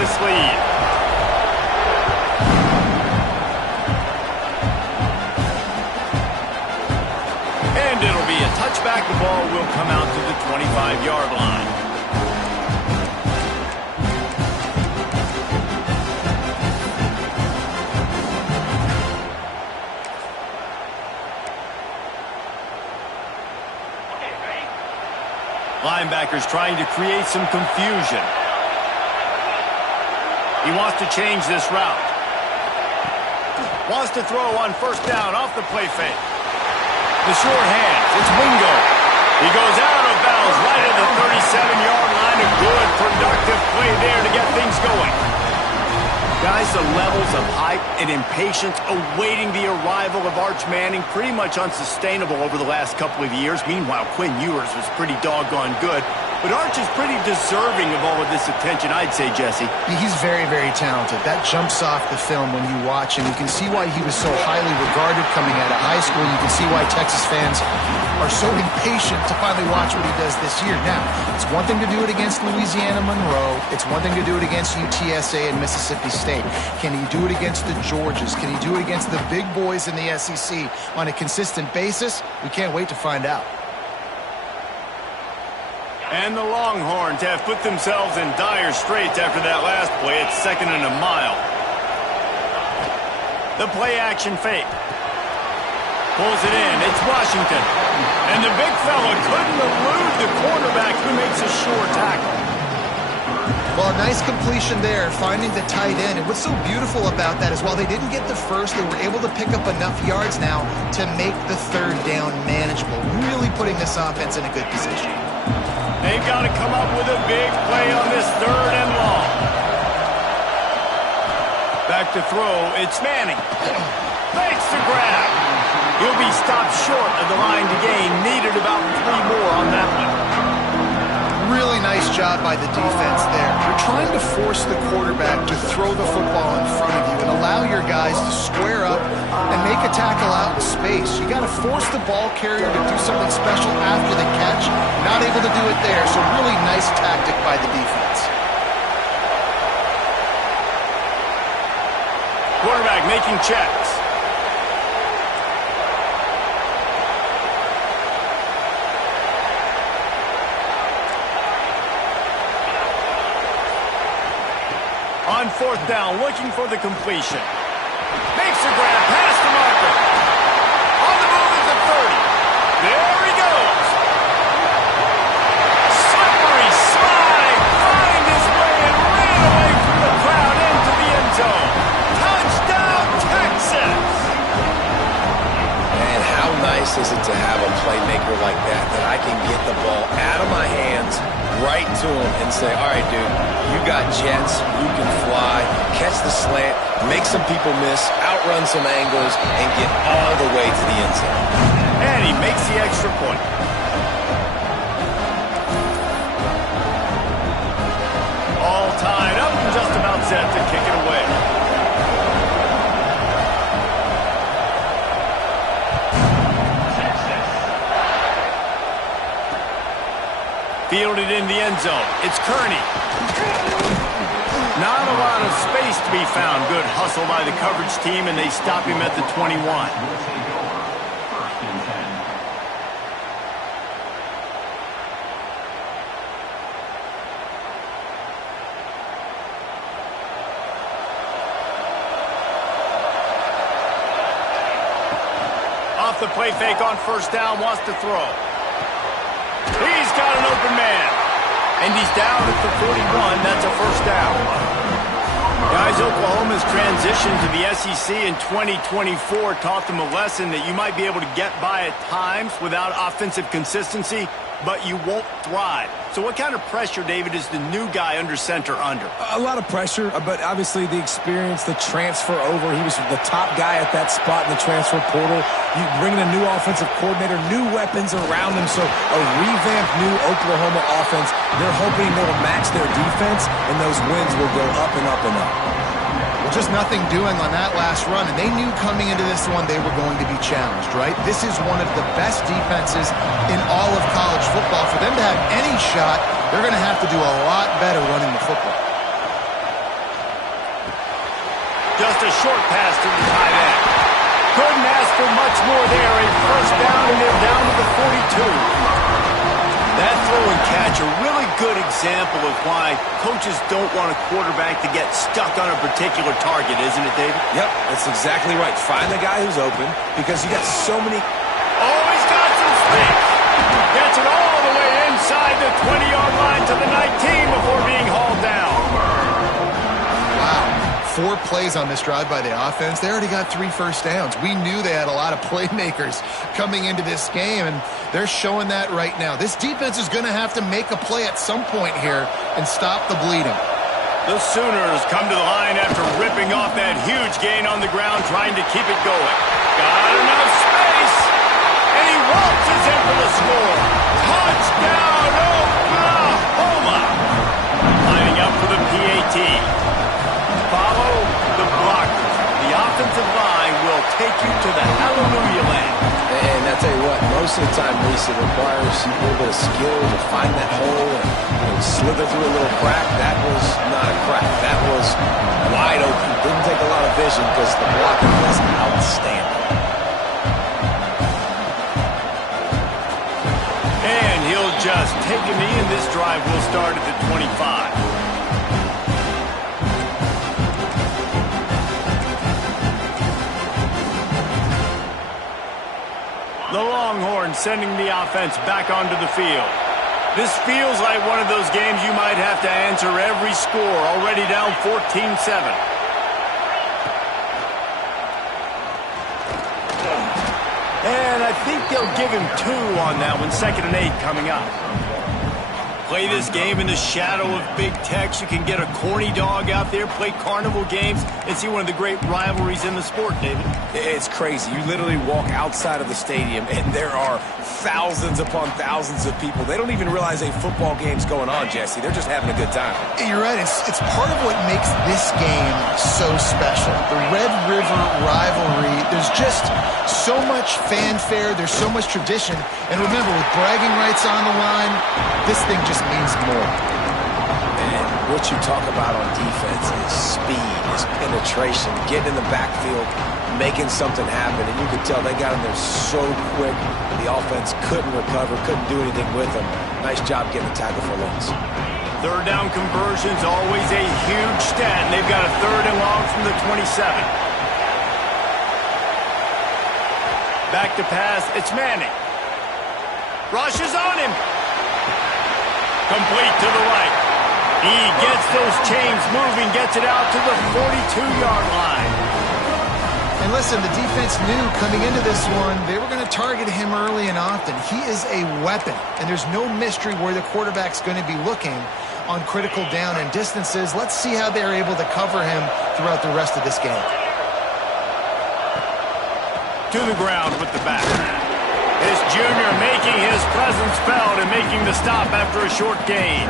this lead. And it'll be a touchback. The ball will come out to the 25-yard line. Linebackers trying to create some confusion. He wants to change this route. Wants to throw on first down off the play fake. The short hands. It's Wingo. He goes out of bounds right at the 37-yard line. A good, productive play there to get things going. Guys, the levels of hype and impatience awaiting the arrival of Arch Manning pretty much unsustainable over the last couple of years. Meanwhile, Quinn Ewers was pretty doggone good. But Arch is pretty deserving of all of this attention, I'd say, Jesse. He's very, very talented. That jumps off the film when you watch him. You can see why he was so highly regarded coming out of high school. You can see why Texas fans are so impatient to finally watch what he does this year. Now, it's one thing to do it against Louisiana Monroe. It's one thing to do it against UTSA and Mississippi State. Can he do it against the Georgias? Can he do it against the big boys in the SEC on a consistent basis? We can't wait to find out. And the Longhorns have put themselves in dire straits after that last play. It's 2nd and a mile. The play action fake. Pulls it in. It's Washington. And the big fella couldn't elude the quarterback who makes a sure tackle. Well, a nice completion there, finding the tight end. And what's so beautiful about that is while they didn't get the first, they were able to pick up enough yards now to make the third down manageable. Really putting this offense in a good position. They've got to come up with a big play on this 3rd and long. Back to throw. It's Manning. Fakes the grab. He'll be stopped short of the line to gain. Needed about 3 more on that one. Really nice job by the defense there. You're trying to force the quarterback to throw the football in front of you and allow your guys to square up and make a tackle out in space. You got to force the ball carrier to do something special after the catch. Not able to do it there, so really nice tactic by the defense. Quarterback making checks. On 4th down, looking for the completion. Makes a grab past the marker. On the move at the 30. There he goes. Slippery slide. Find his way and ran away from the crowd into the end zone. Touchdown, Texas. Man, how nice is it to have a playmaker like that I can get the ball out of my hands, right to him, and say, all right, dude, you got jets, you can fly, catch the slant, make some people miss, outrun some angles, and get all the way to the end zone. And he makes the extra point. All tied up and just about set to kick it away. Fielded in the end zone. It's Kearney. Not a lot of space to be found. Good hustle by the coverage team, and they stop him at the 21. Off the play fake on 1st down, wants to throw. He's got an open man. And he's down at the 41. That's a 1st down. Guys, Oklahoma's transition to the SEC in 2024 taught them a lesson that you might be able to get by at times without offensive consistency, but you won't thrive. So what kind of pressure, David, is the new guy under center under? A lot of pressure, but obviously the experience, the transfer over. He was the top guy at that spot in the transfer portal. You bring in a new offensive coordinator, new weapons around him, so a revamped new Oklahoma offense. They're hoping they'll match their defense, and those wins will go up and up and up. Well, just nothing doing on that last run, and they knew coming into this one they were going to be challenged, right? This is one of the best defenses in all of college football. For them to have any shot, they're going to have to do a lot better running the football. Just a short pass to the tight end. Couldn't ask for much more there. A first down, and they're down to the 42. That throw and catch, a really good example of why coaches don't want a quarterback to get stuck on a particular target, isn't it, David? Yep, that's exactly right. Find the guy who's open because you got so many... Oh, he's got some space. Gets it all the way inside the 20-yard line to the 19 before being hauled down. Wow. 4 plays on this drive by the offense. They already got 3 first downs. We knew they had a lot of playmakers coming into this game, and they're showing that right now. This defense is going to have to make a play at some point here and stop the bleeding. The Sooners come to the line after ripping off that huge gain on the ground, trying to keep it going. Got enough space, and he waltzes in for the score. Touchdown, Oklahoma! Lining up for the PAT. Follow the blockers. The offensive line will take you to the hallelujah land. And I tell you what, most of the time, Reese, it requires a little bit of skill to find that hole and slither through a little crack. That was not a crack. That was wide open. Didn't take a lot of vision because the blocking was outstanding. And he'll just take a knee, and this drive will start at the 25. The Longhorns sending the offense back onto the field. This feels like one of those games you might have to answer every score. Already down 14-7. And I think they'll give him 2 on that one. 2nd and 8 coming up. Play this game in the shadow of Big Tex. You can get a corny dog out there, play carnival games, and see one of the great rivalries in the sport, David. It's crazy. You literally walk outside of the stadium, and there are thousands upon thousands of people. They don't even realize a football game's going on, Jesse. They're just having a good time. You're right. It's part of what makes this game so special. The Red River rivalry, there's just so much fanfare. There's so much tradition. And remember, with bragging rights on the line, this thing just means more. And what you talk about on defense is speed, is penetration, getting in the backfield, making something happen. And you could tell they got in there so quick. The offense couldn't recover, couldn't do anything with them. Nice job getting the tackle for loss. 3rd down conversion's always a huge stat, and they've got a 3rd and long from the 27. Back to pass, it's Manning. Rushes on him. Complete to the right. He gets those chains moving, gets it out to the 42-yard line. And listen, the defense knew coming into this one, they were going to target him early and often. He is a weapon, and there's no mystery where the quarterback's going to be looking on critical down and distances. Let's see how they're able to cover him throughout the rest of this game. To the ground with the back. This junior making his presence felt and making the stop after a short gain.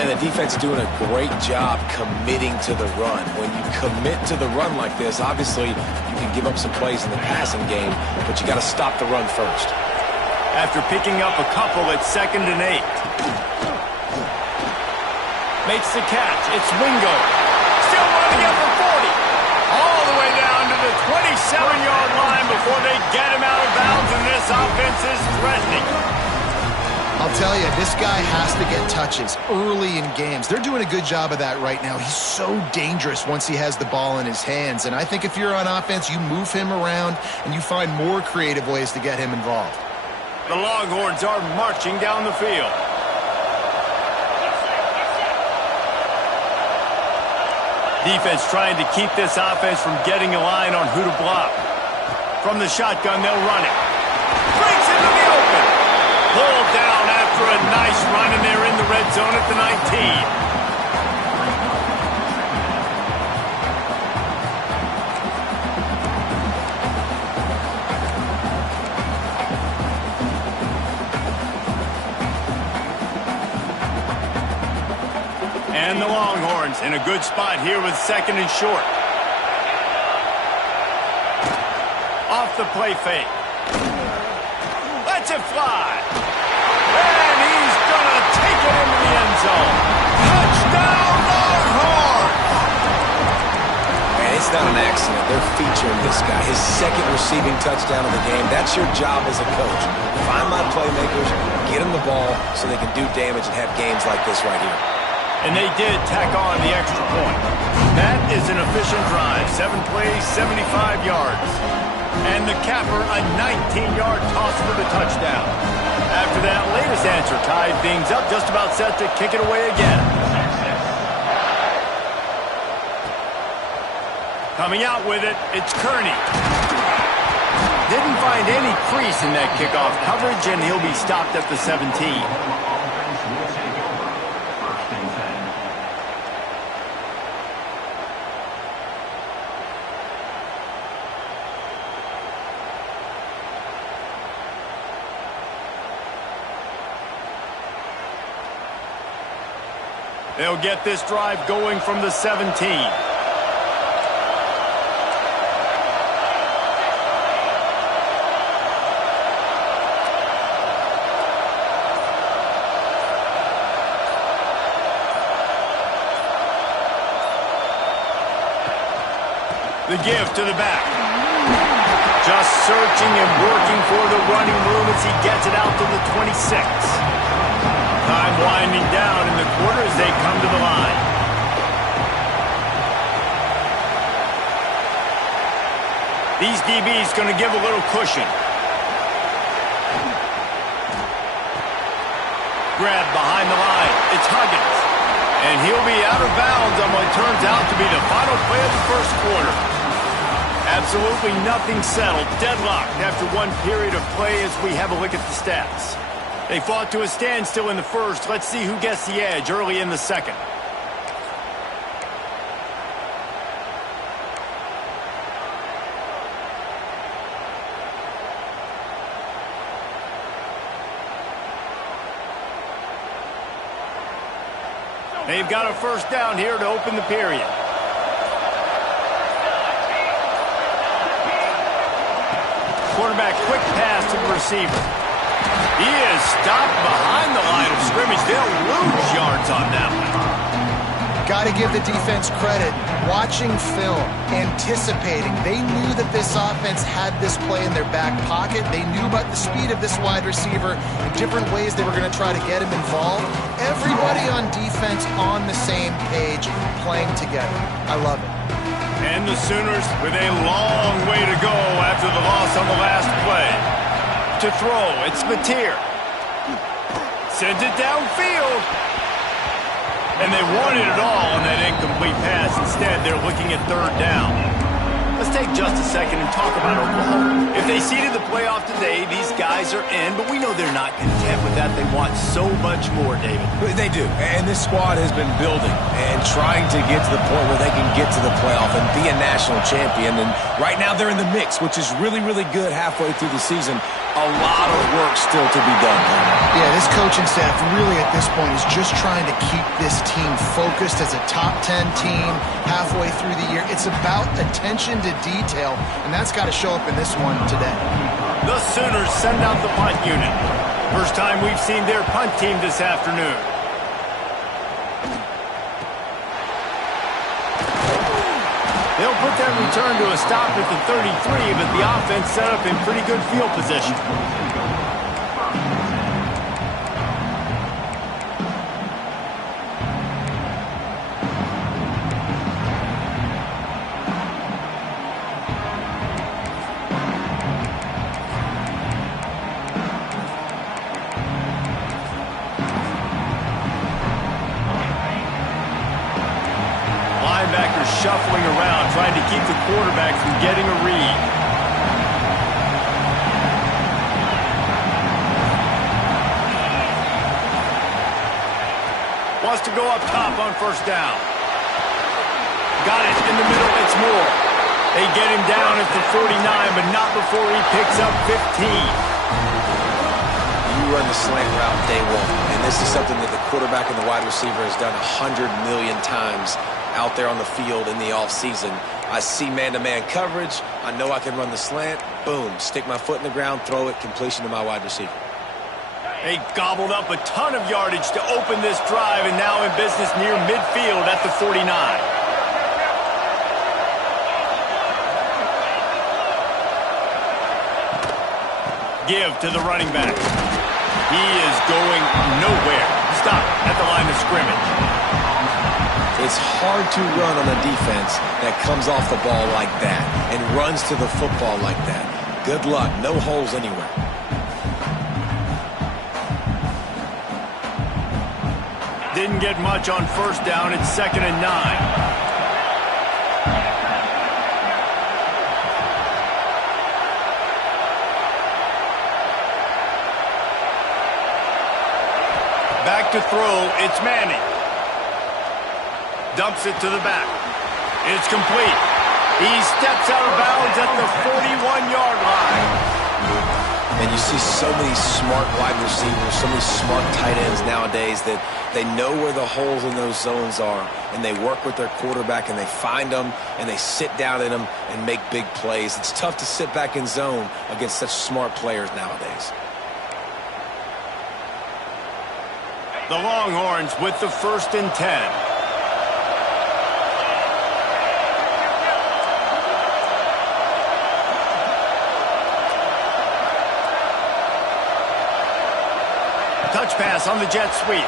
And the defense doing a great job committing to the run. When you commit to the run like this, obviously you can give up some plays in the passing game, but you got to stop the run first. After picking up a couple, it's 2nd and 8. Makes the catch. It's Wingo. Still running up for 40. All the way down to the 27-yard line before they get him out of bounds, and this offense is threatening. I'll tell you, this guy has to get touches early in games. They're doing a good job of that right now. He's so dangerous once he has the ball in his hands. And I think if you're on offense, you move him around and you find more creative ways to get him involved. The Longhorns are marching down the field. Defense trying to keep this offense from getting a line on who to block. From the shotgun, they'll run it. Breaks into the open. Pulled down after a nice run, and they're in the red zone at the 19. And the Longhorns in a good spot here with 2nd and short. Off the play fake. Lets it fly. And he's going to take it into the end zone. Touchdown, Longhorns! Man, it's not an featuring this guy. His second receiving touchdown of the game. That's your job as a coach. Find my playmakers, get them the ball so they can do damage and have games like this right here. And they did tack on the extra point. That is an efficient drive. 7 plays, 75 yards. And the capper, a 19-yard toss for the touchdown. After that latest answer tied things up, just about set to kick it away again. Coming out with it, it's Kearney. Didn't find any crease in that kickoff coverage, and he'll be stopped at the 17. They'll get this drive going from the 17. The give to the back. Just searching and working for the running room as he gets it out to the 26. Time winding down in the quarter as they come to the line. These DBs going to give a little cushion. Grab behind the line. It's Huggins. And he'll be out of bounds on what turns out to be the final play of the first quarter. Absolutely nothing settled. Deadlocked after one period of play as we have a look at the stats. They fought to a standstill in the first. Let's see who gets the edge early in the second. They've got a first down here to open the period. Quarterback, quick pass to the receiver. He is stopped behind the line of scrimmage. They'll lose yards on that one. Got to give the defense credit. Watching film, anticipating. They knew that this offense had this play in their back pocket. They knew about the speed of this wide receiver and different ways they were going to try to get him involved. Everybody on defense on the same page, playing together. I love it. And the Sooners with a long way to go after the loss on the last play. To throw, it's Mateer. Sends it downfield. And they wanted it all on that incomplete pass. Instead, they're looking at third down. Let's take just a second and talk about Oklahoma. If they seeded the playoff today, these guys are in, but we know they're not content with that. They want so much more, David. They do, and this squad has been building and trying to get to the point where they can get to the playoff and be a national champion. And right now they're in the mix, which is really, really good halfway through the season. A lot of work still to be done. Yeah, this coaching staff really at this point is just trying to keep this team focused as a top 10 team halfway through the year. It's about attention to detail, and that's got to show up in this one today. The Sooners send out the punt unit. First time we've seen their punt team this afternoon. They'll put that return to a stop at the 33, but the offense set up in pretty good field position. Shuffling around, trying to keep the quarterback from getting a read. Wants to go up top on first down. Got it in the middle, it's Moore. They get him down at the 49, but not before he picks up 15. You run the slant route day one, and this is something that the quarterback and the wide receiver has done 100 million times out there on the field in the offseason. I see man-to-man coverage. I know I can run the slant. Boom, stick my foot in the ground, throw it, completion to my wide receiver. They gobbled up a ton of yardage to open this drive, and now in business near midfield at the 49. give to the running back. He is going nowhere. Stop at the line of scrimmage. It's hard to run on a defense that comes off the ball like that and runs to the football like that. Good luck. No holes anywhere. Didn't get much on first down. It's 2nd and 9. Back to throw, it's Manning. Dumps it to the back. It's complete. He steps out of bounds at the 41-yard line. And you see so many smart wide receivers, so many smart tight ends nowadays that they know where the holes in those zones are, and they work with their quarterback, and they find them, and they sit down in them and make big plays. It's tough to sit back in zone against such smart players nowadays. The Longhorns with the 1st and 10. Touch pass on the jet sweep.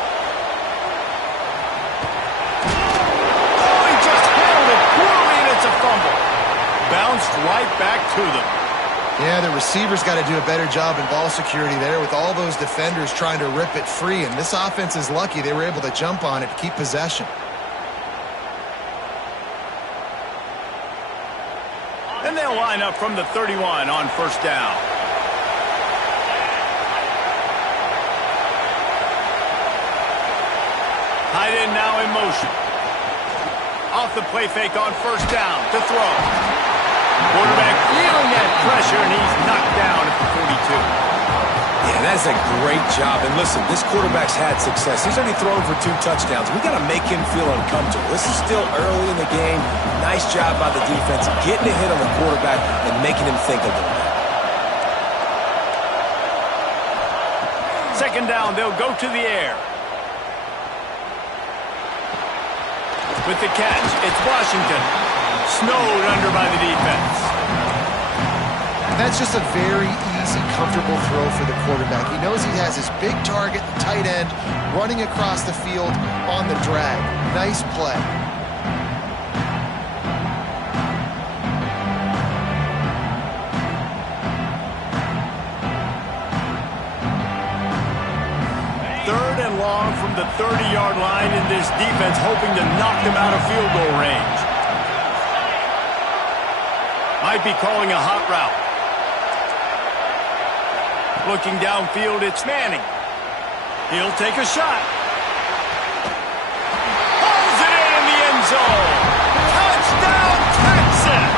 Oh, he just handled it poorly, and it's a fumble. Bounced right back to them. Yeah, the receivers got to do a better job in ball security there with all those defenders trying to rip it free, and this offense is lucky they were able to jump on it to keep possession. And they'll line up from the 31 on first down. Tight end now in motion. Off the play fake on first down to throw. Quarterback feeling that pressure, and he's knocked down at the 42. Yeah, that's a great job. And listen, this quarterback's had success. He's already thrown for 2 touchdowns. We got to make him feel uncomfortable. This is still early in the game. Nice job by the defense, getting a hit on the quarterback and making him think a little bit. 2nd down, they'll go to the air. With the catch, it's Washington. Snowed under by the defense. That's just a very easy, comfortable throw for the quarterback. He knows he has his big target, the tight end, running across the field on the drag. Nice play. From the 30-yard line, in this defense hoping to knock them out of field goal range. Might be calling a hot route. Looking downfield, it's Manning. He'll take a shot. Pulls it in the end zone. Touchdown, Texas!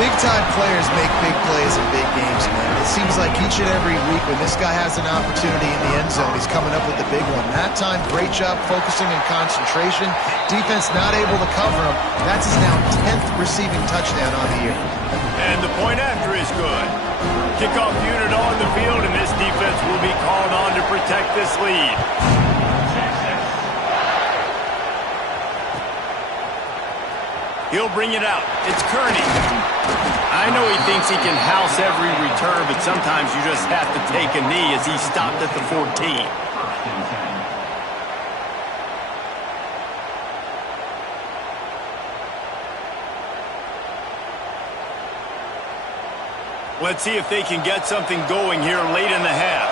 Big-time players make big plays in big games, man. It seems like each and every week when this guy has an opportunity in the end zone, he's coming up with the big one. That time, great job focusing and concentration. Defense not able to cover him. That's his now 10th receiving touchdown on the year. And the point after is good. Kickoff unit on the field, and this defense will be called on to protect this lead. He'll bring it out. It's Kearney. I know he thinks he can house every return, but sometimes you just have to take a knee as he stopped at the 14. Let's see if they can get something going here late in the half.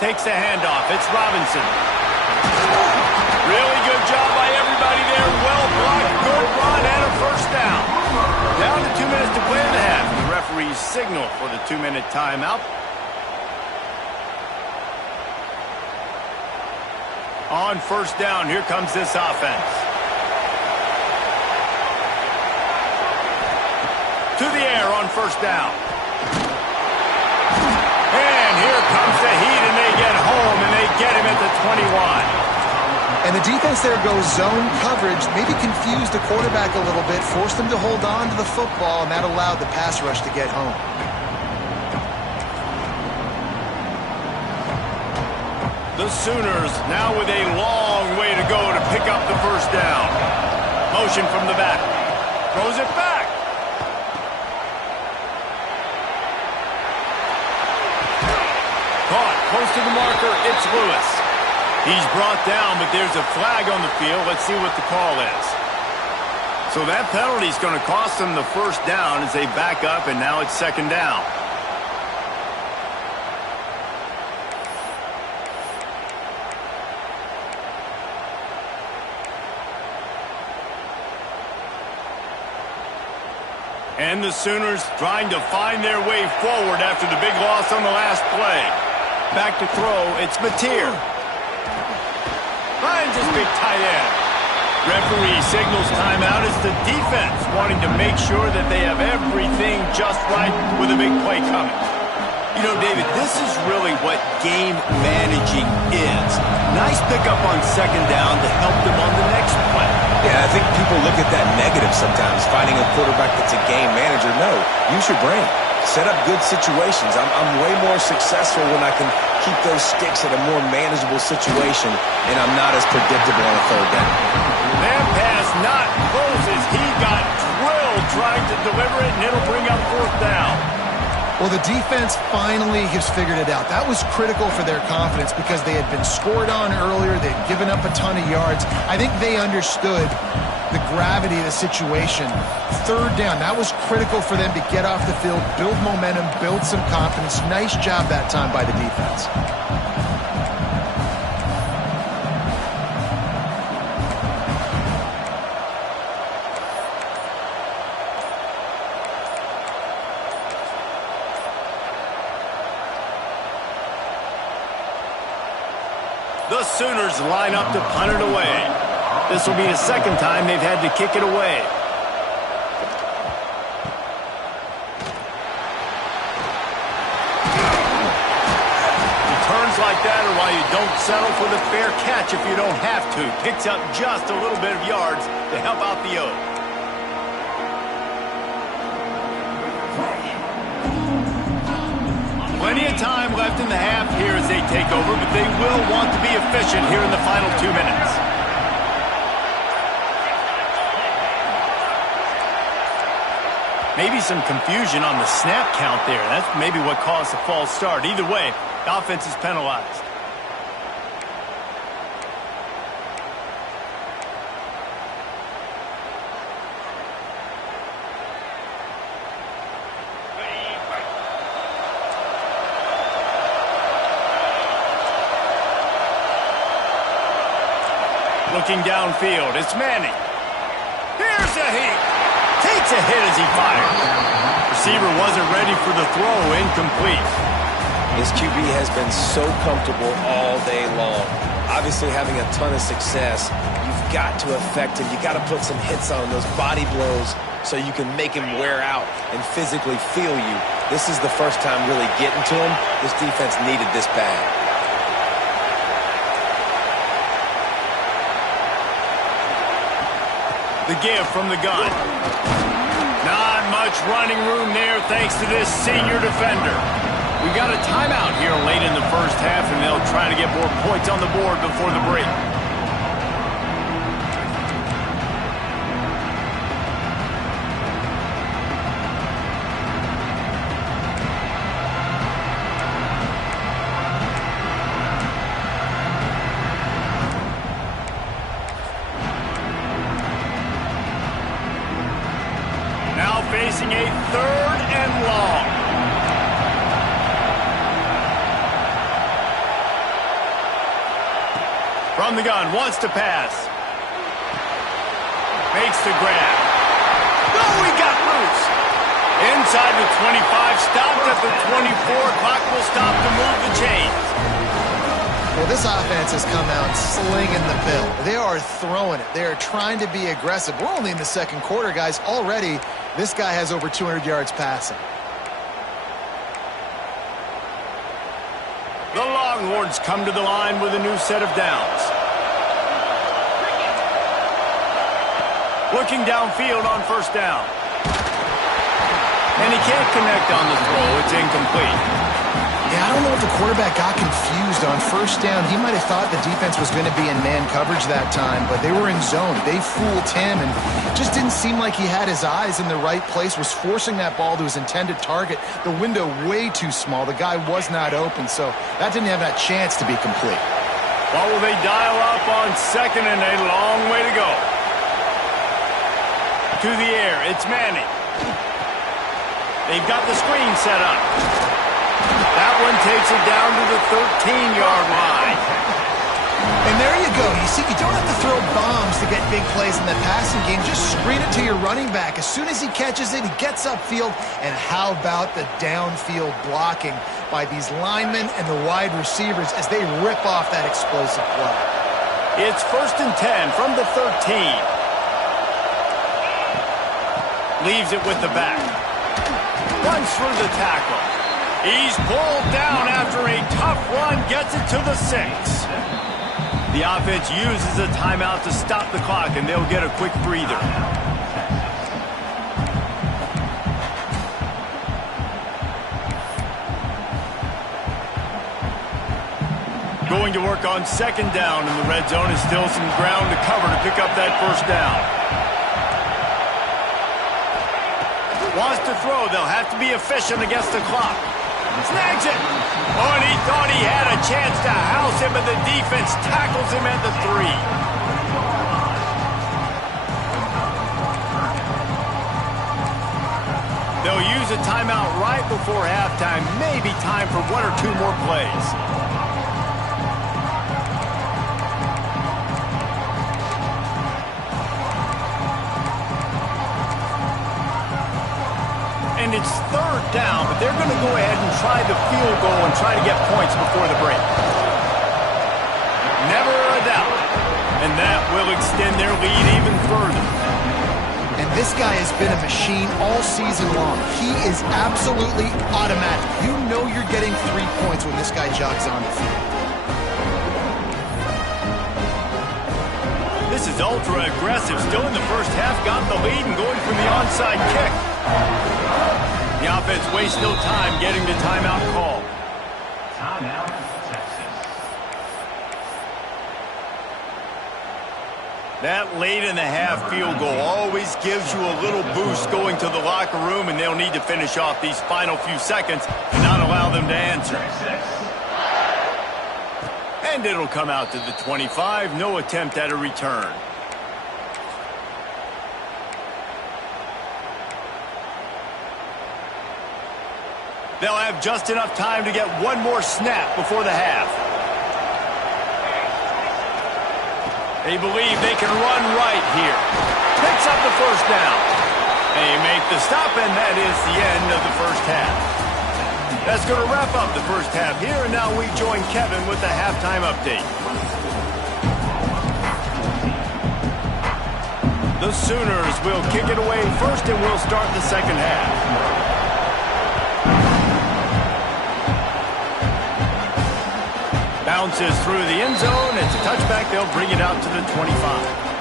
Takes the handoff. It's Robinson. Really good job by everybody there. Well blocked. Good run and a first down. Down to 2 minutes to play in the half. The referees signal for the 2-minute timeout. On first down, here comes this offense. To the air on first down. And here comes the heat, and they get home, and they get him at the 21. And the defense there goes zone coverage, maybe confused the quarterback a little bit, forced him to hold on to the football, and that allowed the pass rush to get home. The Sooners now with a long way to go to pick up the first down. Motion from the back. Throws it back. Caught. Close to the marker. It's Lewis. He's brought down, but there's a flag on the field. Let's see what the call is. So that penalty is going to cost them the first down as they back up, and now it's second down. And the Sooners trying to find their way forward after the big loss on the last play. Back to throw, it's Mateer. Finds his big tight end. Referee signals timeout as the defense wanting to make sure that they have everything just right with a big play coming. You know, David, this is really what game managing is. Nice pickup on second down to help them on the next play. Yeah, I think people look at that negative sometimes, finding a quarterback that's a game manager. No, use your brain. Set up good situations. I'm way more successful when I can keep those sticks at a more manageable situation, and I'm not as predictable on a third down. That pass not close as he got drilled trying to deliver it, and it'll bring up fourth down. Well, the defense finally has figured it out. That was critical for their confidence because they had been scored on earlier. They'd given up a ton of yards. I think they understood the gravity of the situation. Third down, that was critical for them to get off the field, build momentum, build some confidence. Nice job that time by the defense. The Sooners line up to punt it away. This will be the second time they've had to kick it away. Returns like that are why you don't settle for the fair catch if you don't have to. Picks up just a little bit of yards to help out the O. Plenty of time left in the half here as they take over, but they will want to be efficient here in the final 2 minutes. Maybe some confusion on the snap count there. That's maybe what caused the false start. Either way, the offense is penalized. Looking downfield, it's Manning. Here's a heat. Takes a hit as he fired. Receiver wasn't ready for the throw, incomplete. This QB has been so comfortable all day long. Obviously having a ton of success. You've got to affect him. You've got to put some hits on those body blows so you can make him wear out and physically feel you. This is the first time really getting to him. This defense needed this bad. The give from the gun. Not much running room there thanks to this senior defender. We got a timeout here late in the first half, and they'll try to get more points on the board before the break. Facing a third and long. From the gun, wants to pass. Makes the grab. Oh, he got loose. Inside the 25, stopped at the 24. Clock will stop to move the chains. Well, this offense has come out slinging the bill. They are throwing it. They are trying to be aggressive. We're only in the second quarter, guys. Already, this guy has over 200 yards passing. The Longhorns come to the line with a new set of downs. Looking downfield on first down. And he can't connect on the throw. It's incomplete. Yeah, I don't know if the quarterback got confused on first down. He might have thought the defense was going to be in man coverage that time, but they were in zone. They fooled him and just didn't seem like he had his eyes in the right place, was forcing that ball to his intended target. The window way too small. The guy was not open, so that didn't have that chance to be complete. What will they dial up on second and a long way to go? To the air, it's Manning. They've got the screen set up. That one takes it down to the 13-yard line. And there you go. You see, you don't have to throw bombs to get big plays in the passing game. Just screen it to your running back. As soon as he catches it, he gets upfield. And how about the downfield blocking by these linemen and the wide receivers as they rip off that explosive play? It's 1st and 10 from the 13. Leaves it with the back. Runs through the tackle. He's pulled down after a tough run, gets it to the 6. The offense uses a timeout to stop the clock, and they'll get a quick breather. Going to work on second down in the red zone, and still some ground to cover to pick up that first down. Wants to throw. They'll have to be efficient against the clock. Snags it. Oh, and he thought he had a chance to house him, but the defense tackles him at the 3. They'll use a timeout right before halftime. Maybe time for 1 or 2 more plays. And it's 3rd down, but they're going to go ahead and try the field goal and try to get points before the break. Never a doubt. And that will extend their lead even further. And this guy has been a machine all season long. He is absolutely automatic. You know you're getting 3 points when this guy jogs on the field. This is ultra aggressive. Still in the first half, got the lead and going for the onside kick. The offense wastes no time getting the timeout call. Timeout, Texas. That late in the half field goal always gives you a little boost going to the locker room, and they'll need to finish off these final few seconds and not allow them to answer. And it'll come out to the 25. No attempt at a return. They'll have just enough time to get one more snap before the half. They believe they can run right here. Picks up the first down. They make the stop, and that is the end of the first half. That's going to wrap up the first half here, and now we join Kevin with the halftime update. The Sooners will kick it away first, and we'll start the second half. Bounces through the end zone. It's a touchback. They'll bring it out to the 25.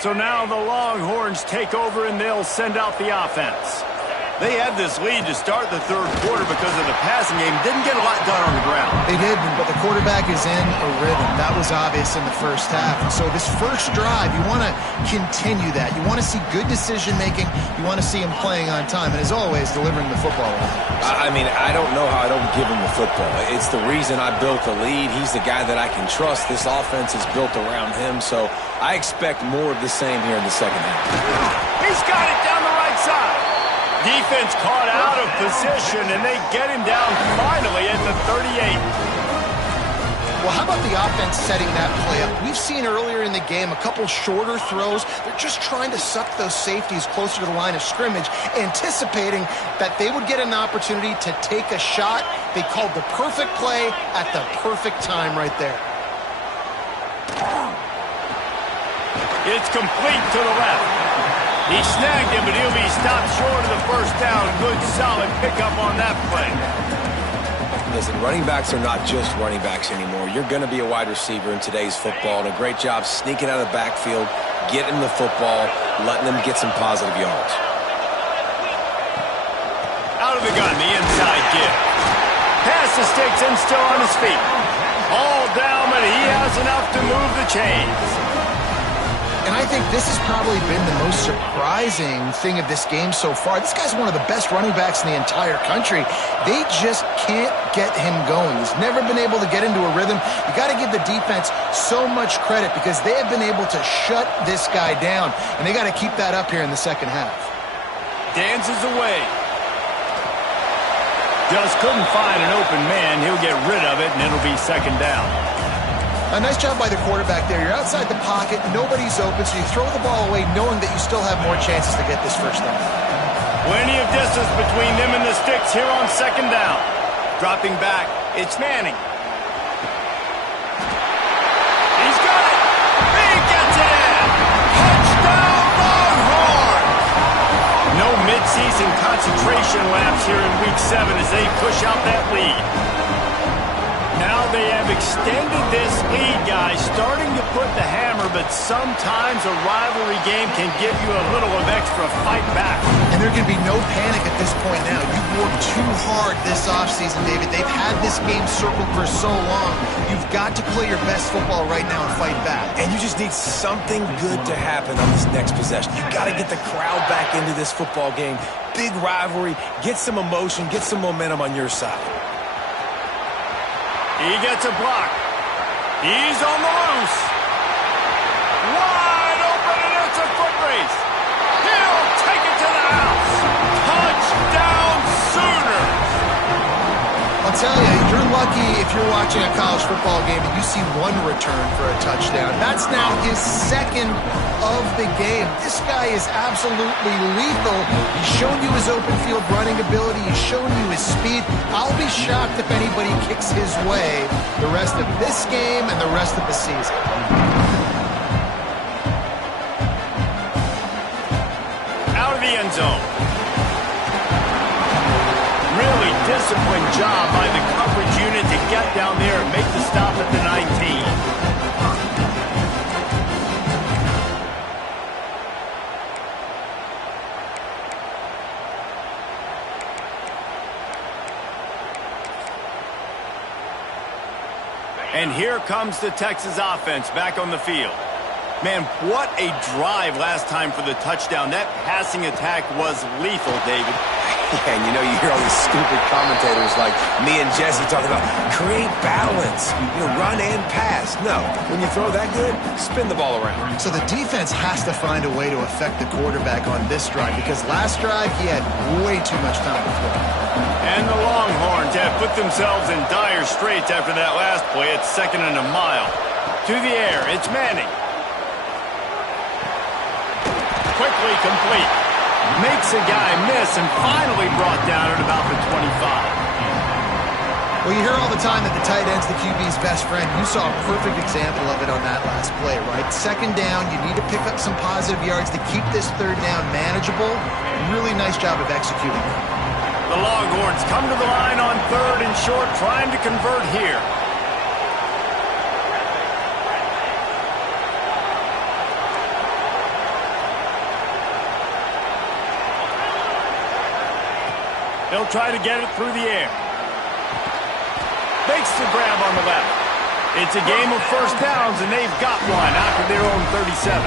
So now the Longhorns take over, and they'll send out the offense. They had this lead to start the third quarter because of the passing game. Didn't get a lot done on the ground. They did, but the quarterback is in a rhythm. That was obvious in the first half. And so this first drive, you want to continue that. You want to see good decision-making. You want to see him playing on time. And as always, delivering the football. I mean, I don't know how I don't give him the football. It's the reason I built the lead. He's the guy that I can trust. This offense is built around him. So I expect more of the same here in the second half. He's got it down the right side. Defense caught out of position, and they get him down finally at the 38. Well, how about the offense setting that play up? We've seen earlier in the game a couple shorter throws. They're just trying to suck those safeties closer to the line of scrimmage, anticipating that they would get an opportunity to take a shot. They called the perfect play at the perfect time right there. It's complete to the left. He snagged him, but he'll be stopped short of the first down. Good, solid pickup on that play. Listen, running backs are not just running backs anymore. You're going to be a wide receiver in today's football, and a great job sneaking out of the backfield, getting the football, letting them get some positive yards. Out of the gun, the inside give. Pass the sticks and still on his feet. All down, but he has enough to move the chains. And I think this has probably been the most surprising thing of this game so far. This guy's one of the best running backs in the entire country. They just can't get him going. He's never been able to get into a rhythm. You got to give the defense so much credit because they have been able to shut this guy down, and they got to keep that up here in the second half. Dances away. Just couldn't find an open man. He'll get rid of it, and it'll be second down. A nice job by the quarterback there. You're outside the pocket, nobody's open, so you throw the ball away knowing that you still have more chances to get this first down. Plenty of distance between them and the sticks here on second down. Dropping back, it's Manning. He's got it. He gets it in. Touchdown, Longhorn. No midseason concentration laps here in Week 7 as they push out that lead. Now they have extended this lead, guys, starting to put the hammer, but sometimes a rivalry game can give you a little of extra fight back. And there can be no panic at this point now. You've worked too hard this offseason, David. They've had this game circled for so long. You've got to play your best football right now and fight back. And you just need something good to happen on this next possession. You got to get the crowd back into this football game. Big rivalry, get some emotion, get some momentum on your side. He gets a block. He's on the loose. Wide open, and it's a foot race. He'll take it to the house. Touchdown, Sooners. I'll tell you, you're lucky if you're watching a college football game and you see one return for a touchdown. That's now his second of the game. This guy is absolutely lethal. He's shown you his open field running ability. He's shown you his speed. I'll be shocked if anybody kicks his way the rest of this game and the rest of the season. Out of the end zone. Really disciplined job by the coverage unit to get down there and make the stop at the 19. And here comes the Texas offense back on the field. Man, what a drive last time for the touchdown. That passing attack was lethal, David. Yeah, and you know, you hear all these stupid commentators like me and Jesse talking about create balance, run and pass. No, when you throw that good, spin the ball around. So the defense has to find a way to affect the quarterback on this drive because last drive he had way too much time to throw. And the Longhorns have put themselves in dire straits after that last play. It's second and a mile. To the air, it's Manning. Quickly complete. Makes a guy miss and finally brought down at about the 25. Well, you hear all the time that the tight end's the QB's best friend. You saw a perfect example of it on that last play, right? Second down, you need to pick up some positive yards to keep this third down manageable. Really nice job of executing that. The Longhorns come to the line on third and short, trying to convert here. They'll try to get it through the air. Makes the grab on the left. It's a game of first downs, and they've got one after their own 37.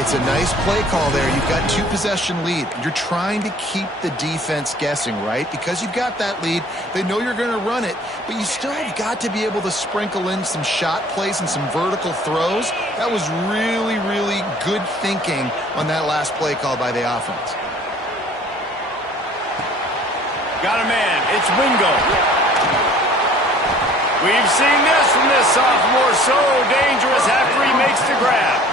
It's a nice play call there. You've got two-possession lead. You're trying to keep the defense guessing, right? Because you've got that lead, they know you're going to run it, but you still have got to be able to sprinkle in some shot plays and some vertical throws. That was really, really good thinking on that last play call by the offense. Got a man. It's Wingo. We've seen this from this sophomore. So dangerous after he makes the grab.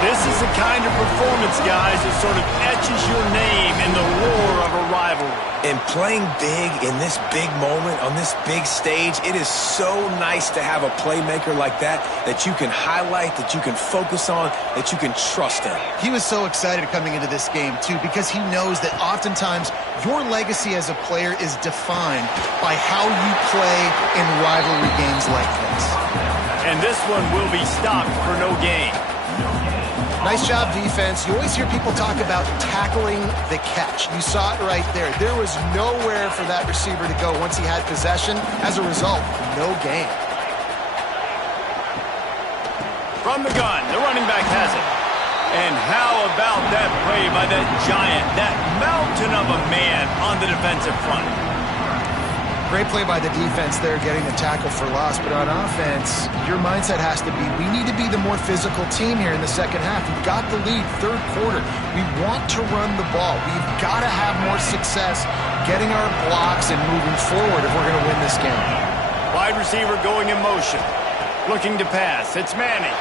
This is the kind of performance, guys, that sort of etches your name in the roar of a rivalry. And playing big in this big moment, on this big stage, it is so nice to have a playmaker like that you can highlight, that you can focus on, that you can trust in. He was so excited coming into this game, too, because he knows that oftentimes your legacy as a player is defined by how you play in rivalry games like this. And this one will be stopped for no gain. Nice job, defense. You always hear people talk about tackling the catch. You saw it right there. There was nowhere for that receiver to go once he had possession. As a result, no gain. From the gun, the running back has it. And how about that play by that giant, that mountain of a man on the defensive front? Great play by the defense there, getting the tackle for loss. But on offense, your mindset has to be, we need to be the more physical team here in the second half. We've got the lead, third quarter. We want to run the ball. We've got to have more success getting our blocks and moving forward if we're going to win this game. Wide receiver going in motion. Looking to pass. It's Manning.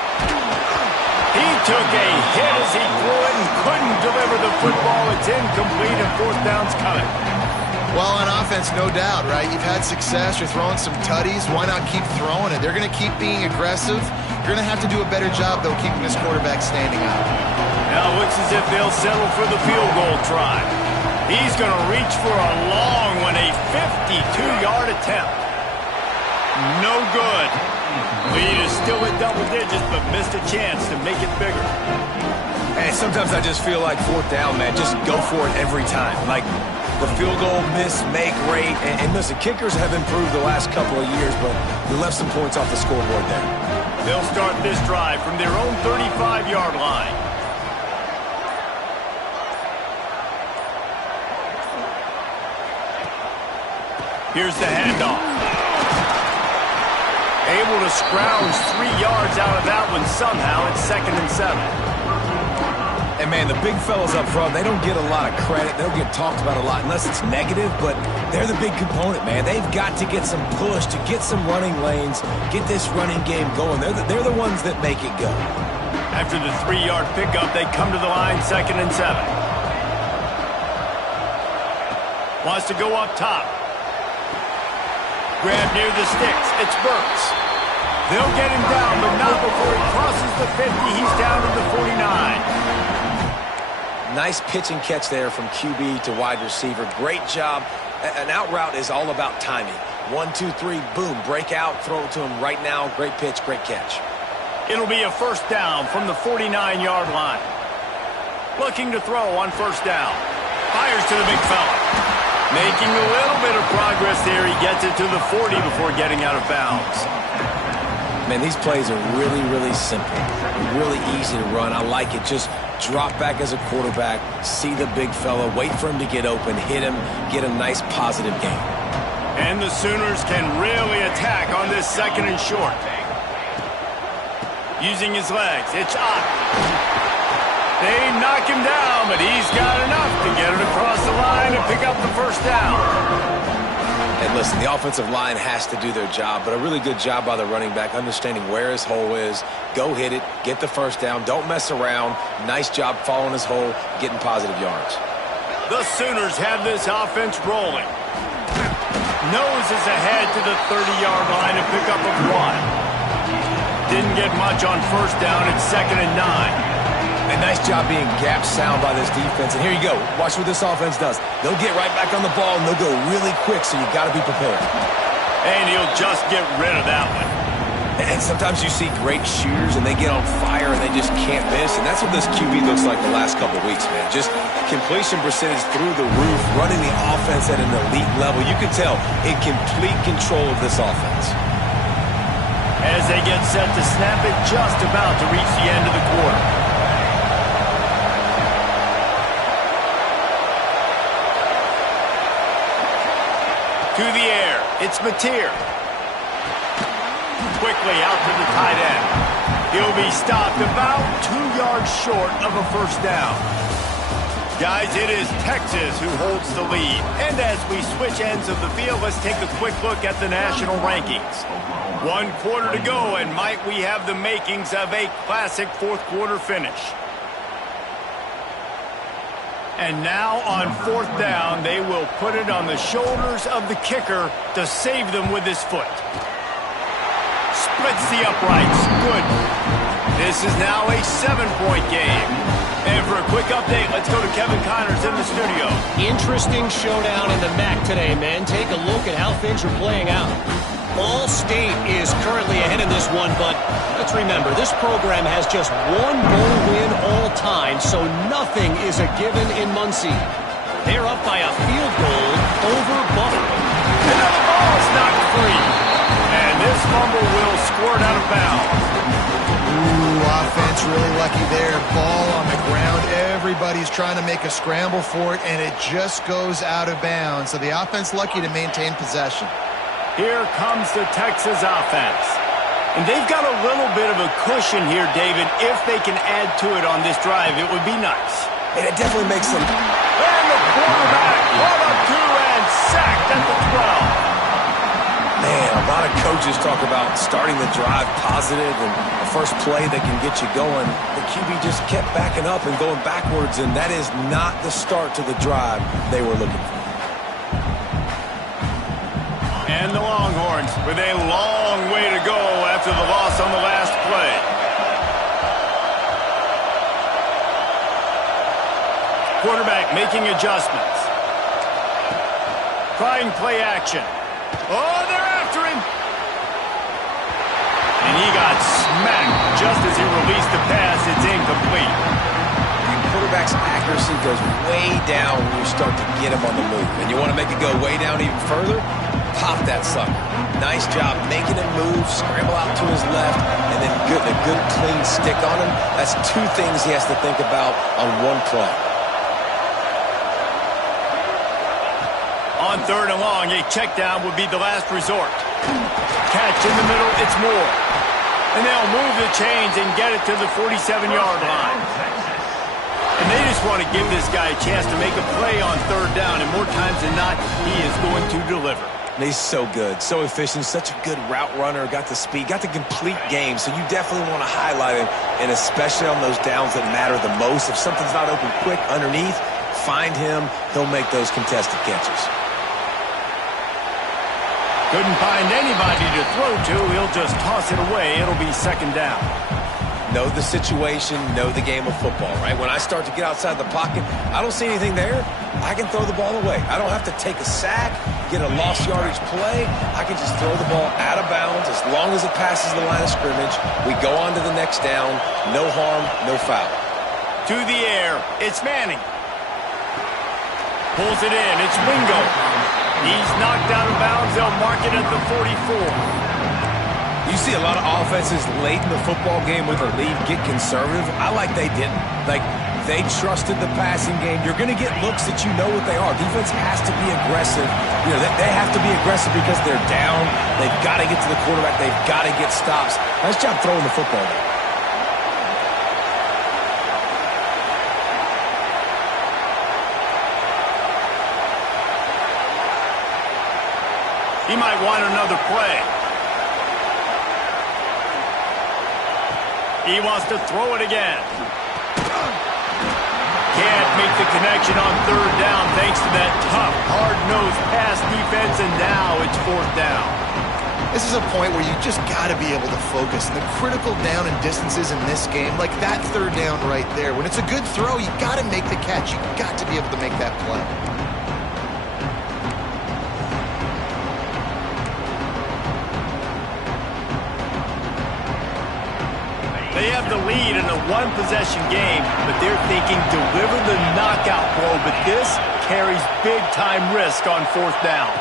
He took a hit as he threw it and couldn't deliver the football. It's incomplete and fourth down's coming. Well, on offense, no doubt, right? You've had success. You're throwing some tutties. Why not keep throwing it? They're going to keep being aggressive. You're going to have to do a better job, though, keeping this quarterback standing out. Now it looks as if they'll settle for the field goal try. He's going to reach for a long one, a 52-yard attempt. No good. Lead is still at double digits, but missed a chance to make it bigger. And sometimes I just feel like fourth down, man. Just go for it every time. Like the field goal miss, make rate. And listen, kickers have improved the last couple of years, but we left some points off the scoreboard there. They'll start this drive from their own 35-yard line. Here's the handoff. Able to scrounge 3 yards out of that one somehow. It's 2nd and 7. And, man, the big fellas up front, they don't get a lot of credit. They don't get talked about a lot unless it's negative, but they're the big component, man. They've got to get some push, to get some running lanes, get this running game going. They're the ones that make it go. After the 3-yard pickup, they come to the line, 2nd and 7. Wants to go up top. Grab near the sticks. It's Burks. They'll get him down, but not before he crosses the 50. He's down to the 49. Nice pitch and catch there from QB to wide receiver. Great job. An out route is all about timing. 1, 2, 3, boom, break out, throw it to him right now. Great pitch, great catch. It'll be a first down from the 49-yard line. Looking to throw on first down. Fires to the big fella. Making a little bit of progress there. He gets it to the 40 before getting out of bounds. Man, these plays are really, really simple. Really easy to run. I like it. Just drop back as a quarterback, see the big fella, wait for him to get open, hit him, get a nice positive gain. And the Sooners can really attack on this 2nd and short. Using his legs, it's up. They knock him down, but he's got enough to get it across the line and pick up the first down. And listen, the offensive line has to do their job, but a really good job by the running back, understanding where his hole is. Go hit it, get the first down, don't mess around. Nice job following his hole, getting positive yards. The Sooners have this offense rolling. Noses ahead to the 30-yard line to pick up a 1. Didn't get much on first down. It's 2nd and 9. A nice job being gap sound by this defense. And here you go. Watch what this offense does. They'll get right back on the ball, and they'll go really quick, so you've got to be prepared. And he'll just get rid of that one. And sometimes you see great shooters, and they get on fire, and they just can't miss. And that's what this QB looks like the last couple weeks, man. Just completion percentage through the roof, running the offense at an elite level. You can tell in complete control of this offense. As they get set to snap it, just about to reach the end of the quarter. To the air, it's Mateer. Quickly out to the tight end. He'll be stopped about 2 yards short of a first down. Guys, it is Texas who holds the lead. And as we switch ends of the field, let's take a quick look at the national rankings. 1 quarter to go, and might we have the makings of a classic fourth quarter finish. And now on 4th down, they will put it on the shoulders of the kicker to save them with his foot. Splits the uprights. Good. This is now a 7-point game. And for a quick update, let's go to Kevin Connors in the studio. Interesting showdown in the MAC today, man. Take a look at how things are playing out. All-State is currently ahead in this one, but let's remember, this program has just one bowl win all time, so nothing is a given in Muncie. They're up by a field goal over Buffalo. Another ball is knocked free. And this fumble will squirt out of bounds. Ooh, offense really lucky there. Ball on the ground. Everybody's trying to make a scramble for it, and it just goes out of bounds. So the offense lucky to maintain possession. Here comes the Texas offense. And they've got a little bit of a cushion here, David. If they can add to it on this drive, it would be nice. And it definitely makes them... And the quarterback brought up 2 and sacked at the 12. Man, a lot of coaches talk about starting the drive positive and the first play that can get you going. The QB just kept backing up and going backwards, and that is not the start to the drive they were looking for. And the Longhorns with a long way to go after the loss on the last play. Quarterback making adjustments. Trying play action. Oh, they're after him. And he got smacked just as he released the pass. It's incomplete. The quarterback's accuracy goes way down when you start to get him on the move. And you want to make it go way down even further? Pop that sucker. Nice job making him move, scramble out to his left, and then a good clean stick on him. That's 2 things he has to think about on one play. On 3rd and long, a check down would be the last resort. Catch in the middle, it's more. And they'll move the chains and get it to the 47-yard line. And they just want to give this guy a chance to make a play on 3rd down, and more times than not, he is going to deliver. And he's so good, so efficient, such a good route runner, got the speed, got the complete game, so you definitely want to highlight him, and especially on those downs that matter the most. If something's not open quick underneath, find him, he'll make those contested catches. Couldn't find anybody to throw to. He'll just toss it away. It'll be 2nd down. Know the situation, know the game of football, right? When I start to get outside the pocket, I don't see anything there, I can throw the ball away. I don't have to take a sack, get a lost yardage play. I can just throw the ball out of bounds as long as it passes the line of scrimmage. We go on to the next down. No harm, no foul. To the air. It's Manning. Pulls it in. It's Wingo. He's knocked out of bounds. They'll mark it at the 44. You see a lot of offenses late in the football game with a lead get conservative. I like they didn't. Like, they trusted the passing game. You're going to get looks that you know what they are. Defense has to be aggressive. You know, they have to be aggressive because they're down. They've got to get to the quarterback. They've got to get stops. Nice job throwing the football there. He might want another play. He wants to throw it again. Can't make the connection on 3rd down thanks to that tough, hard-nosed pass defense, and now it's 4th down. This is a point where you just got to be able to focus. And the critical down and distances in this game, like that 3rd down right there, when it's a good throw, you got to make the catch. You got to be able to make that play. They have the lead in a 1-possession game, but they're thinking deliver the knockout blow, but this carries big-time risk on 4th down.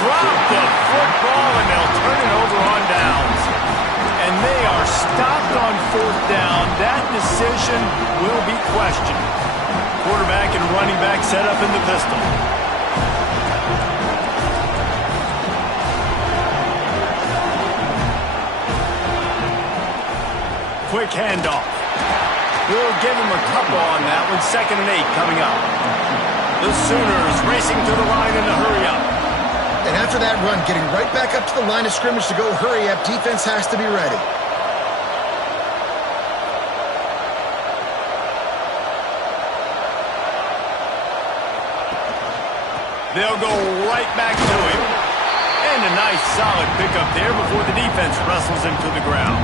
Drop the football, and they'll turn it over on downs. And they are stopped on 4th down. That decision will be questioned. Quarterback and running back set up in the pistol. Quick handoff. We'll give him a couple on that one. 2nd and 8 coming up. The Sooners racing to the line in the hurry-up. And after that run, getting right back up to the line of scrimmage to go hurry up, defense has to be ready. They'll go right back to him. And a nice solid pickup there before the defense wrestles him to the ground.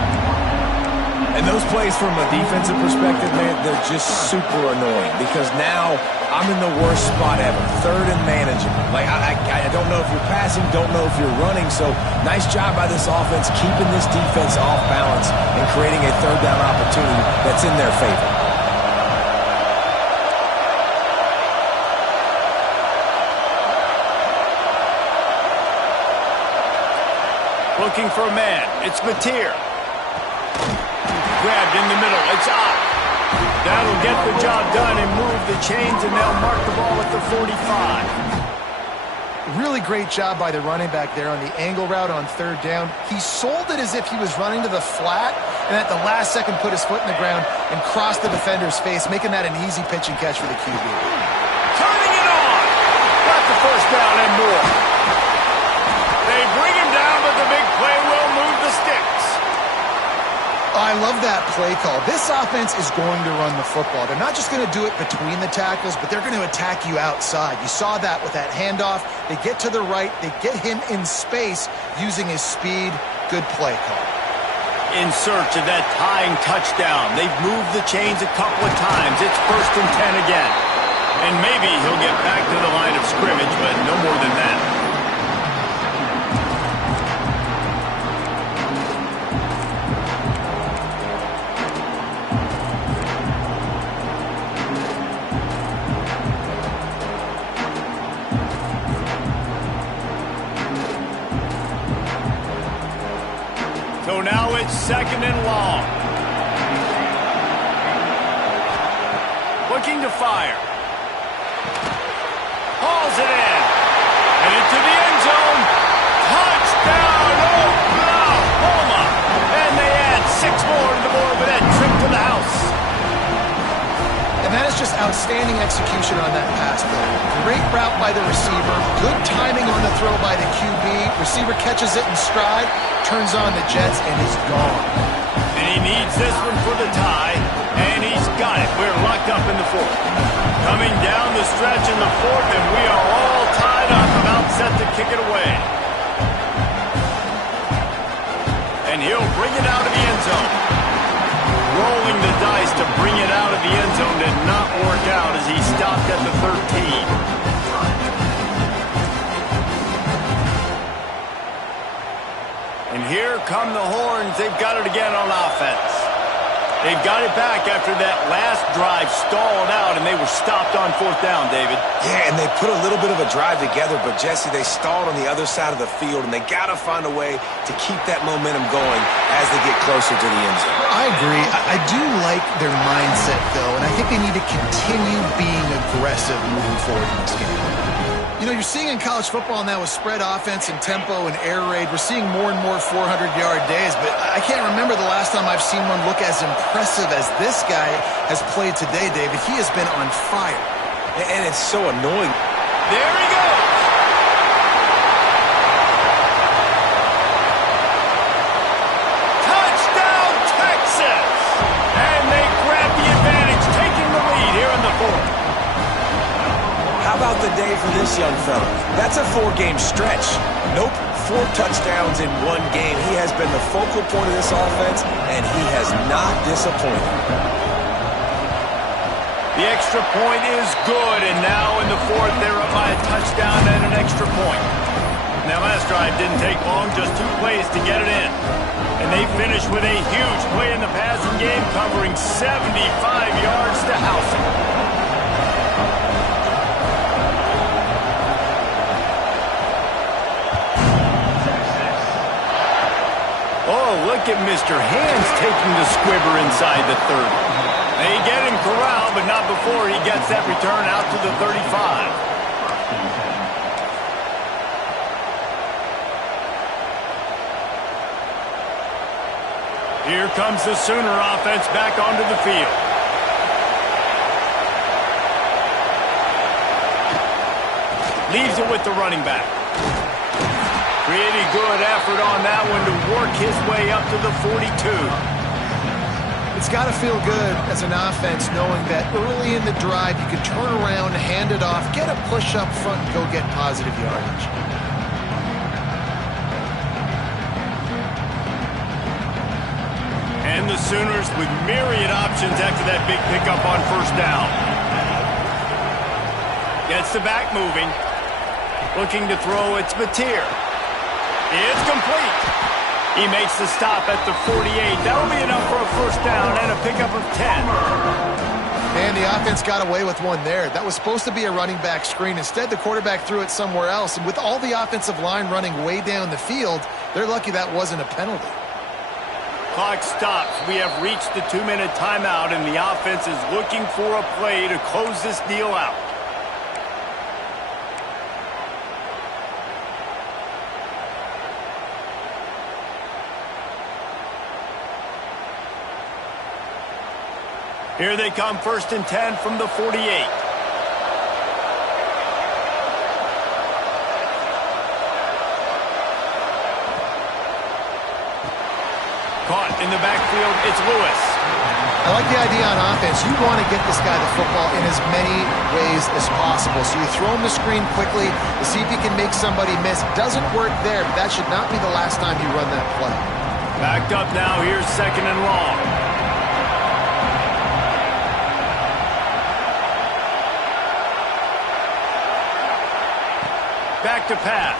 And those plays from a defensive perspective, man, they're just super annoying because now I'm in the worst spot ever. Third and manageable. Like, I don't know if you're passing, don't know if you're running. So nice job by this offense keeping this defense off balance and creating a third down opportunity that's in their favor. Looking for a man. It's Mateer. Grabbed in the middle. It's up. That'll get the job done and move the chains, and they'll mark the ball at the 45. Really great job by the running back there on the angle route on third down. He sold it as if he was running to the flat, and at the last second put his foot in the ground and crossed the defender's face, making that an easy pitch and catch for the QB. Turning it on. Got the first down and more. They bring him down, but the big play will move the sticks. I love that play call. This offense is going to run the football. They're not just going to do it between the tackles, but they're going to attack you outside. You saw that with that handoff. They get to the right. They get him in space using his speed. Good play call. In search of that tying touchdown. They've moved the chains a couple of times. It's 1st and 10 again. And maybe he'll get back to the line of scrimmage, but no more than that. So now it's 2nd and long. Looking to fire. Hauls it in. And into the end zone. Touchdown, Oklahoma. And they add 6 more to the board with that trip to the house. And that is just outstanding execution on that pass play. Great route by the receiver. Good timing on the throw by the QB. Receiver catches it in stride, turns on the jets, and is gone. And he needs this one for the tie, and he's got it. We're locked up in the 4th. Coming down the stretch in the 4th, and we are all tied up, about set to kick it away. And he'll bring it out of the end zone. Rolling the dice to bring it out of the end zone did not work out as he stopped at the 13. And here come the horns. They've got it again on offense. They've got it back after that last drive stalled out, and they were stopped on 4th down, David. Yeah, and they put a little bit of a drive together, but, Jesse, they stalled on the other side of the field, and they got to find a way to keep that momentum going as they get closer to the end zone. I agree. I do like their mindset, though, and I think they need to continue being aggressive moving forward in this game. You know, you're seeing in college football now with spread offense and tempo and air raid, we're seeing more and more 400-yard days, but I can't remember the last time I've seen one look as impressive as this guy has played today, David. He has been on fire. And it's so annoying. There he goes. Touchdown, Texas! And they grab the advantage, taking the lead here in the 4th. How about the day for this young fella? That's a 4-game stretch. Nope, 4 touchdowns in 1 game. He has been the focal point of this offense, and he has not disappointed. The extra point is good, and now in the 4th, they're up by a touchdown and an extra point. Now, last drive didn't take long, just 2 plays to get it in. And they finish with a huge play in the passing game, covering 75 yards to house it. Oh, look at Mr. Hands taking the squibber inside the 30. They get him corralled, but not before he gets that return out to the 35. Here comes the Sooner offense back onto the field. Leaves it with the running back. Pretty good effort on that one to work his way up to the 42. It's got to feel good as an offense knowing that early in the drive you can turn around, hand it off, get a push up front, and go get positive yardage. And the Sooners with myriad options after that big pickup on first down. Gets the back moving. Looking to throw, it's Mateer. It's complete. He makes the stop at the 48. That'll be enough for a first down and a pickup of 10. And the offense got away with one there. That was supposed to be a running back screen. Instead, the quarterback threw it somewhere else. And with all the offensive line running way down the field, they're lucky that wasn't a penalty. Clock stops. We have reached the 2-minute timeout, and the offense is looking for a play to close this deal out. Here they come, 1st and 10 from the 48. Caught in the backfield, it's Lewis. I like the idea on offense. You want to get this guy the football in as many ways as possible. So you throw him the screen quickly to see if he can make somebody miss. Doesn't work there, but that should not be the last time you run that play. Backed up now, here's 2nd and long. Back to pass.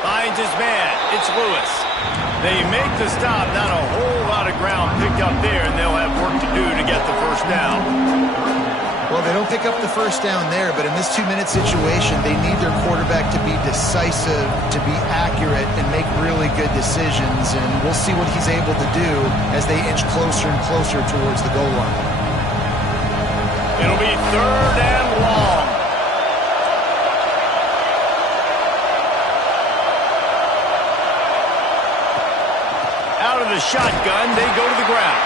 Finds his man. It's Lewis. They make the stop. Not a whole lot of ground picked up there, and they'll have work to do to get the first down. Well, they don't pick up the first down there, but in this 2-minute situation, they need their quarterback to be decisive, to be accurate, and make really good decisions. And we'll see what he's able to do as they inch closer and closer towards the goal line. It'll be 3rd and long. Out of the shotgun, they go to the ground.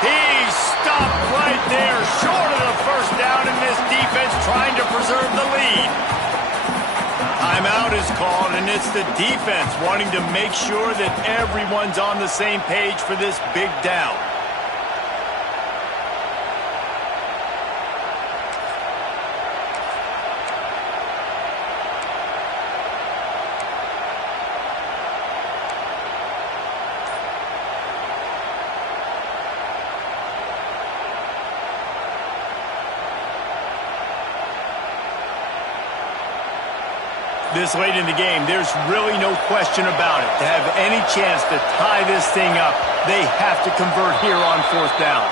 He stopped right there, short of the first down, and this defense trying to preserve the lead. Timeout is called, and it's the defense wanting to make sure that everyone's on the same page for this big down. This late in the game, there's really no question about it. To have any chance to tie this thing up, they have to convert here on 4th down.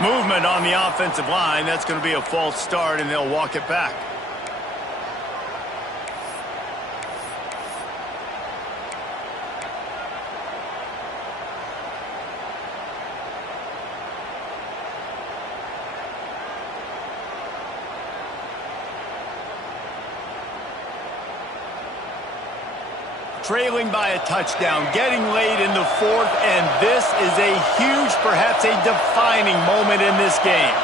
Movement on the offensive line, that's going to be a false start, and they'll walk it back. Trailing by a touchdown, getting late in the 4th, and this is a huge, perhaps a defining moment in this game.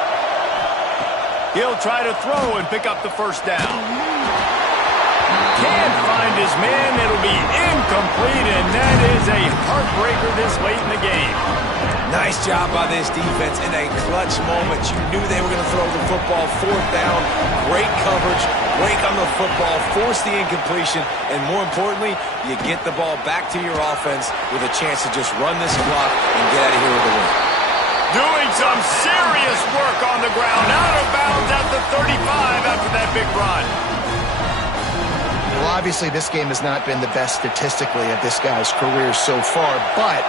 He'll try to throw and pick up the first down. Can't find his man. It'll be incomplete, and that is a heartbreaker this late in the game. Nice job by this defense in a clutch moment. You knew they were going to throw the football. 4th down, great coverage, break on the football, force the incompletion, and more importantly, you get the ball back to your offense with a chance to just run this clock and get out of here with a win. Doing some serious work on the ground, out of bounds at the 35 after that big run. Well, obviously, this game has not been the best statistically of this guy's career so far, but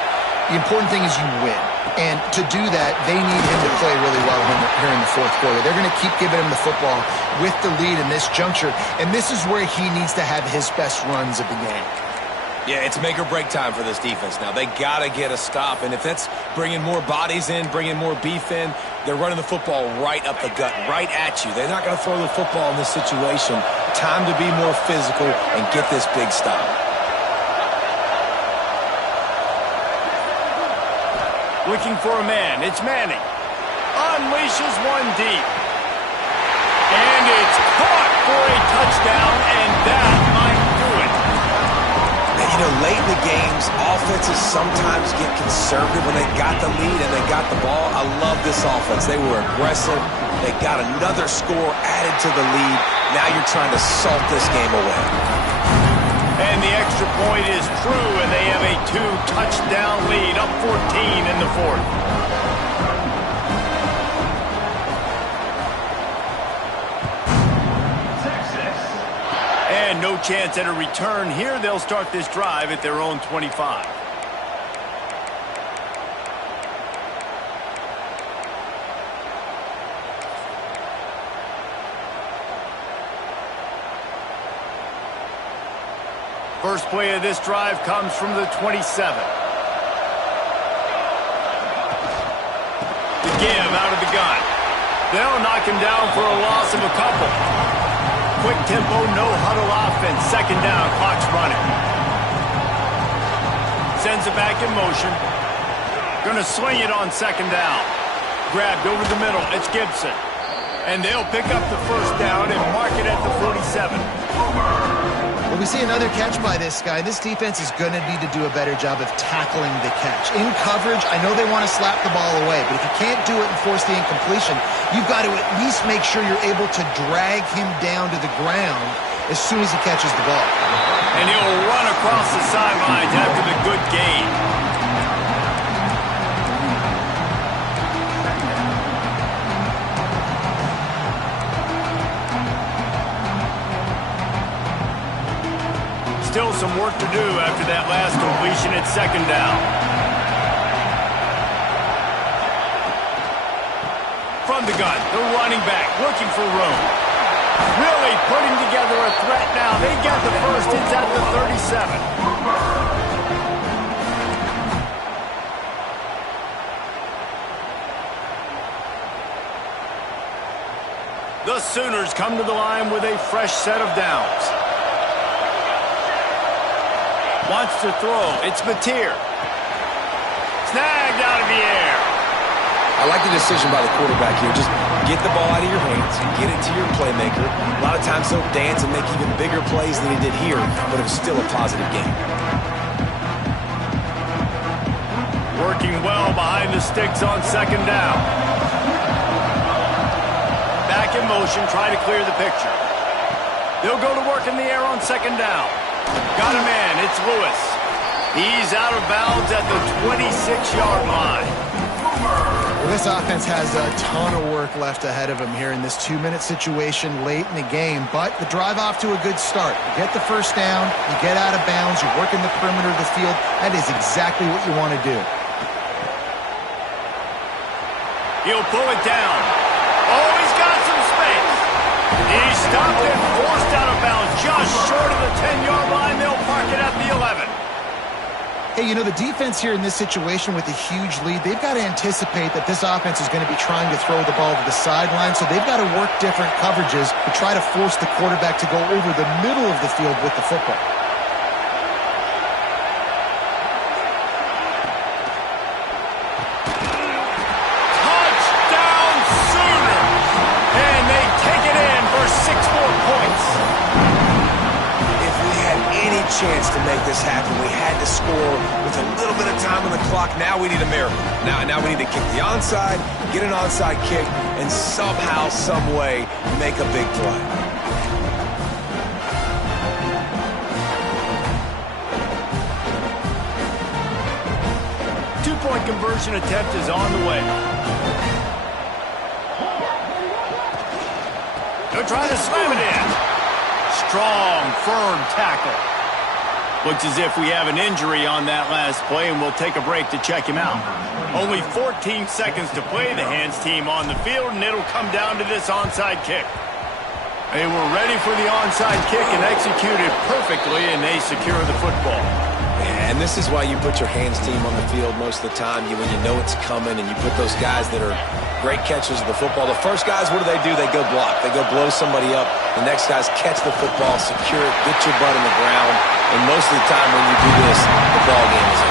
the important thing is you win. And to do that, they need him to play really well here in the 4th quarter. They're going to keep giving him the football with the lead in this juncture, and this is where he needs to have his best runs of the game. Yeah, it's make or break time for this defense now. They got to get a stop, and if that's bringing more bodies in, bringing more beef in, they're running the football right up the gut, right at you. They're not going to throw the football in this situation. Time to be more physical and get this big stop. Looking for a man. It's Manning. Unleashes one deep. And it's caught for a touchdown, and that might do it. You know, late in the games, offenses sometimes get conservative when they got the lead and they got the ball. I love this offense. They were aggressive. They got another score added to the lead. Now you're trying to salt this game away. And the extra point is true, and they have a 2-touchdown lead, up 14 in the fourth. And no chance at a return here. They'll start this drive at their own 25. First play of this drive comes from the 27. The give out of the gun. They'll knock him down for a loss of a couple. Quick tempo, no huddle offense. Second down, clock's running. Sends it back in motion. Gonna swing it on second down. Grabbed over the middle. It's Gibson. And they'll pick up the first down and mark it at the 47. Well, we see another catch by this guy. This defense is going to need to do a better job of tackling the catch. In coverage, I know they want to slap the ball away, but if you can't do it and force the incompletion, you've got to at least make sure you're able to drag him down to the ground as soon as he catches the ball. And he'll run across the sidelines after the good gain. Still some work to do after that last completion at second down. From the gun, the running back looking for room. Really putting together a threat now. They get the first. It's at the 37. The Sooners come to the line with a fresh set of downs. Wants to throw. It's Mateer. Snagged out of the air. I like the decision by the quarterback here. Just get the ball out of your hands and get it to your playmaker. A lot of times he'll dance and make even bigger plays than he did here, but it was still a positive game. Working well behind the sticks on second down. Back in motion, try to clear the picture. They'll go to work in the air on second down. Got a man, it's Lewis. He's out of bounds at the 26-yard line. Well, this offense has a ton of work left ahead of them here in this 2-minute situation late in the game, but the drive off to a good start. You get the first down, you get out of bounds, you work in the perimeter of the field. That is exactly what you want to do. He'll pull it down. Oh, he's got some space. He's stopped and forced out of bounds just short of the 10-yard line. They'll park it at the 11. Hey, you know, the defense here in this situation with a huge lead, they've got to anticipate that this offense is going to be trying to throw the ball to the sideline, so they've got to work different coverages to try to force the quarterback to go over the middle of the field with the football. Touchdown Sooners! And they take it in for 6 more points. If we had any chance to make this happen, we had to score with a little bit of time on the clock. Now we need a miracle. Now we need to kick the onside, get an onside kick, and somehow, some way, make a big play. Two-point conversion attempt is on the way. They'll try to slam it in. Strong, firm tackle. Looks as if we have an injury on that last play, and we'll take a break to check him out. Only 14 seconds to play. The hands team on the field, and it'll come down to this onside kick. They were ready for the onside kick and executed perfectly, and they secure the football. And this is why you put your hands team on the field most of the time, when you know it's coming, and you put those guys that are great catchers of the football. The first guys, what do? They go block. They go blow somebody up. The next guys catch the football, secure it, get your butt in the ground. And most of the time when you do this, the ball game is over.